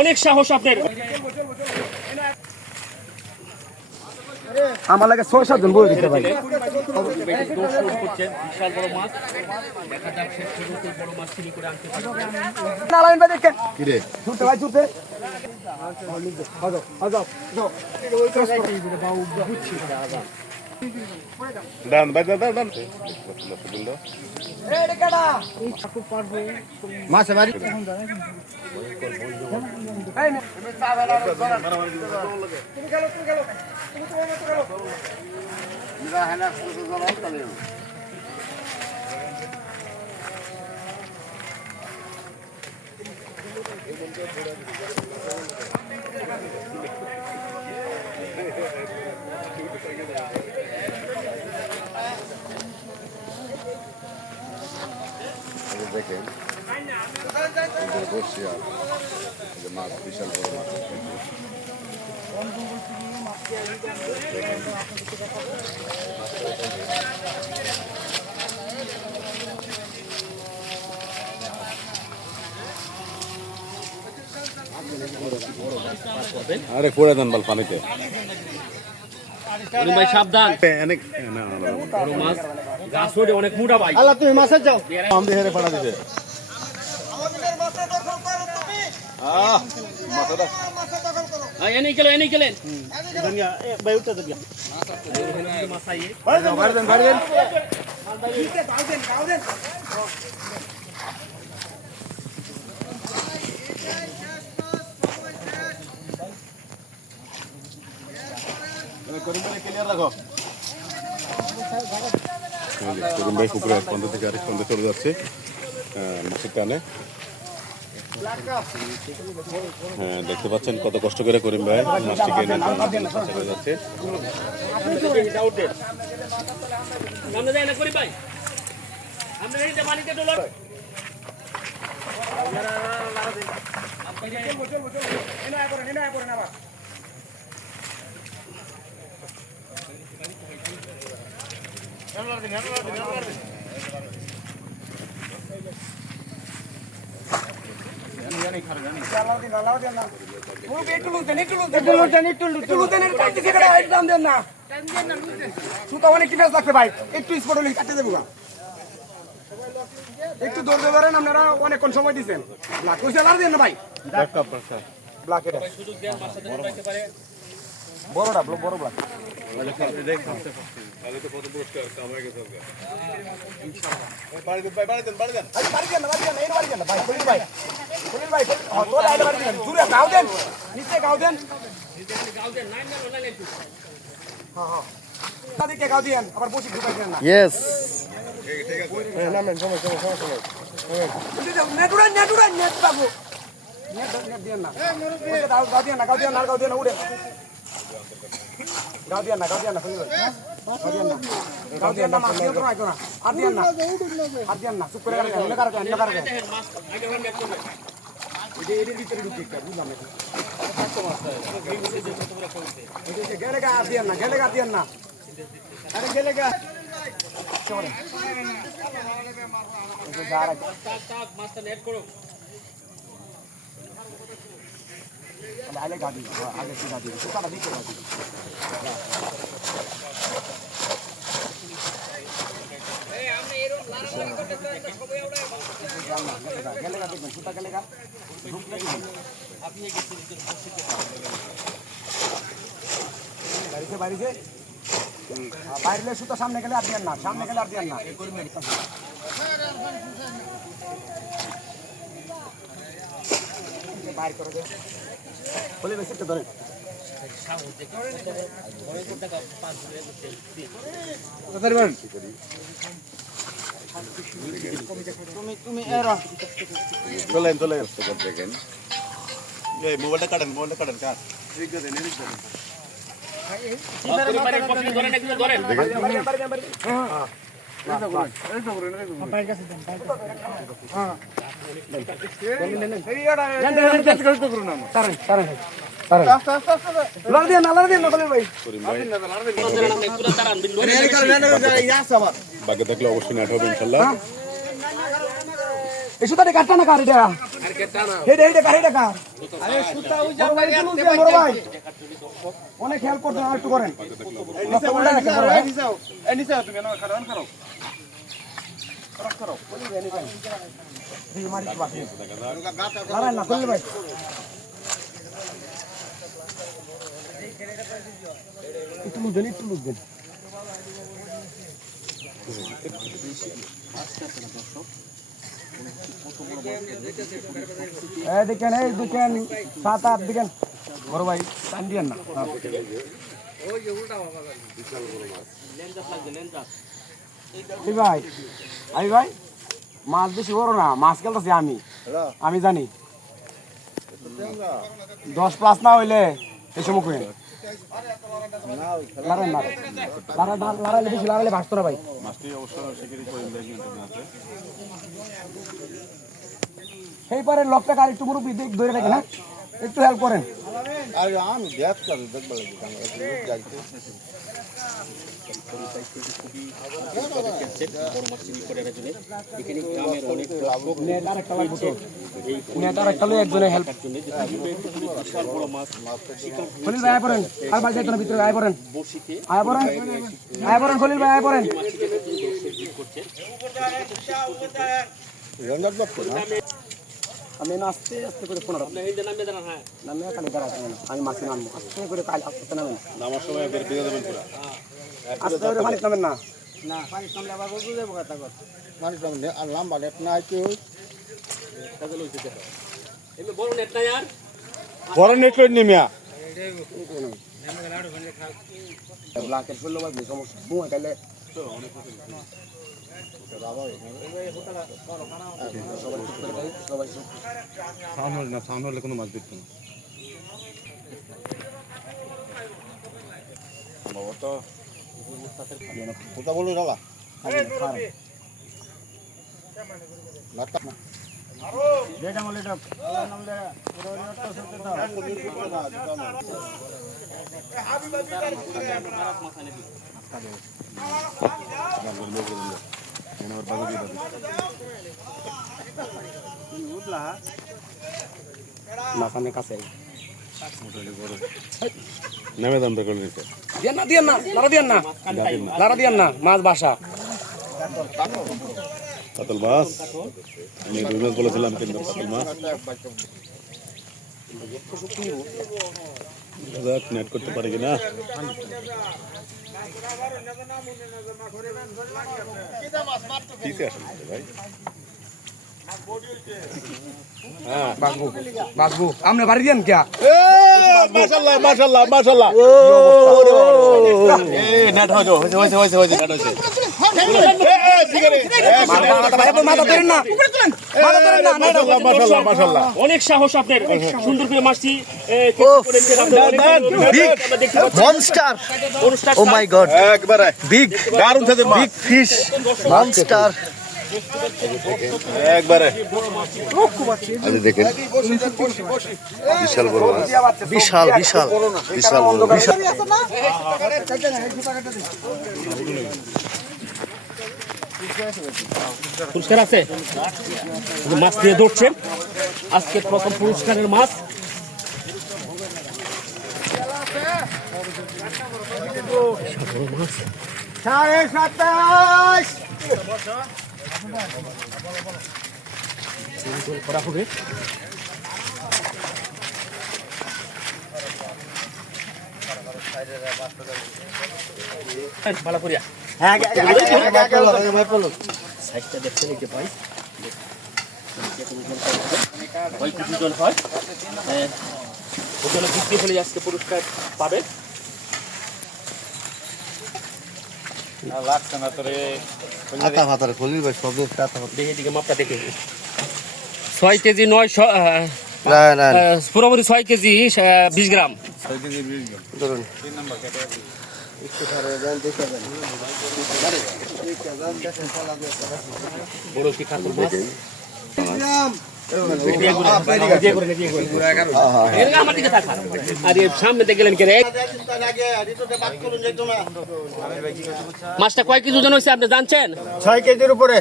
অনেক সাহস আপনার। আমার লাগে 6-7 জন বই দিতে ভাই। বিশাল বড় মাছ দেখা যাচ্ছে, বড় মাছ চুরি করে আনতে পারে। নালাইন ভাই দেখেন কি রে ছুটতে ভাই ছুটতে ডান ভাই ডান মাছ বাড়ি দেখেন বসছি আর মাছ বিশাল বড় মাছ। আরে পড়ে দেন বল পানিতে ভাই সাবধান, অনেক বড় মাছ গাছ ওঠে অনেক মোটা ভাই। আল্লাহ তুমি মাছের যাও আমি হেরে পাড়া দিছে এনেই গেলেন ভাই উঠতে দিও মাছ আইয়ে বাড়ি ক্লিয়ার রাখো। করিম ভাই পুকুরে এক প্রান্ত থেকে আরেক প্রান্তে চলে যাচ্ছে মাছের টানে। হ্যাঁ দেখতে পাচ্ছেন কত কষ্ট করে করিম ভাই মাছটিকে এনে চেষ্টা করে যাচ্ছে। সামনে যাই না করি ভাই, আমরা এই যে পানিতে ডলার একটু দৌড়তে পারেন আপনারা, অনেকক্ষণ সময় দিচ্ছেন। ব্লাক কইছে আর দেন না ভাই, ব্লাক এটা বড়টা বড় ব্লাক আবার বসে ঢুকাই দেন না। ইয়েস নামেন সময় নেটুরা নেট পাবো, নেট দিয়েন না, গাও দিয়েন না উড়ে গাও দিয়েন না মাছ দিয়ে তো আইতো না, আর দিয়েন না চুপ করে গেলেন অন্য কারকে এদের ভিতরে ঢুকে বুঝলাম গেলে গা আর দিয়েন না আরে গেলে গা মাছটা নেট করো। আগে গাড়ি আগে কি গাড়ি সুতাটা দিতে গাড়ি গেলে গা দেখবেন সুতা গেলে গা ঢুকলে দিবেন বাড়িতে বাইরে সুতো সামনে গেলে আর দিয়েন না, বাইর করে দে বলে বেশি তো ধরে তুমি এরা চলেন দেখেন মোবাইলটা কাটেন কাট বাকি থাকলে অবশ্যই নেট হবে ইনশাল্লাহ। এই সুতাটা কাটটা না কার এটা এটা কার এটা কার বড় ভাই অনেক হেল্প করছেন আর একটু করেন না করলে ভাই একটু লুক দেন দেখেন এই দেখেন 7-8 দেখেন বড় ভাই টান দিয়েন না ভাই আই ভাই মাছ বেশি বড় না মাছ খেলতেছি আমি জানি 10+ না হইলে এই সময় করেন লড়াইলে বেশি লড়াইলে ভাসতো না ভাই সেই পারে লোকটা আর একটু মুরব্বী ধরে রাখেন হ্যাঁ একটু হেল্প করেন একজনে হেল্প খলিল ভাই আয় পড়েন আর ভাই যাইতো না ভিতরে আয় পড়েন খলিল ভাই আয় পড়েন আমি আস্তে আস্তে করে ফোন নামে খালি আমি মাসে নামবো আস্তে করে কাল আস্তে নামেন নামার সময় বের দিয়ে দেবেন পুরো আস্তে করে পানি নামেন না পানি সামনে আবার বলতে যাবো কথা কর পানি সামনে আর লম্বা নেট না কেউ বড় নেট লই নিমিয়া ব্ল্যাকেট করলে ভাই সমস্যা বুয়া তাহলে সামনে হলে কোনো মাছ দেখতো না কোথা বলবো দাদা মাথানে কাছে নেমে দাম বের করে নিতে লাড়া দিয়েন না মাছ বাসা কাতল মাছ আমি রুই মাছ বলেছিলাম কিন্তু কাতল মাছ নেট করতে পারে কিনা ভাই বাসবু আমরা বাড়ি দিয়েন কে মাশাআল্লাহ মাশাআল্লাহ মাশাআল্লাহ নেট হয়েছে নেট হয়েছে অনেক সাহস আপনার সুন্দর করে মাছটি মনস্টার ও মাই গড একবারে বিগ দারুণ সাইজের মাছ বিগ ফিশ মনস্টার একবারে আজ দেখেন বিশাল বড় মাছ বিশাল বিশাল বিশাল বড় বিশাল পুরস্কার আছে মাছ দিয়ে ধরছেন আজকে প্রথম পুরস্কারের মাছ করা হবে ভালো করিয়া সাইজটা দেখতে নিতে পাই ওই কিছু জন হয় ওখানে বিক্রি হলে আজকে পুরস্কার পাবে লাগছে না তোরে আতা ভাতার খলিল ভাই সব দেখে দিকে মাপটা দেখে 6 কেজি 900 না না পুরোপুরি 6 কেজি 20 গ্রাম ধরুন বড় কি কাতল মাছ আমার দিকে থাকা আরে সামনে দেখে গেলেন কে রে মাছটা কয় কেজি ওজন হয়েছে আপনি জানছেন 6 কেজির উপরে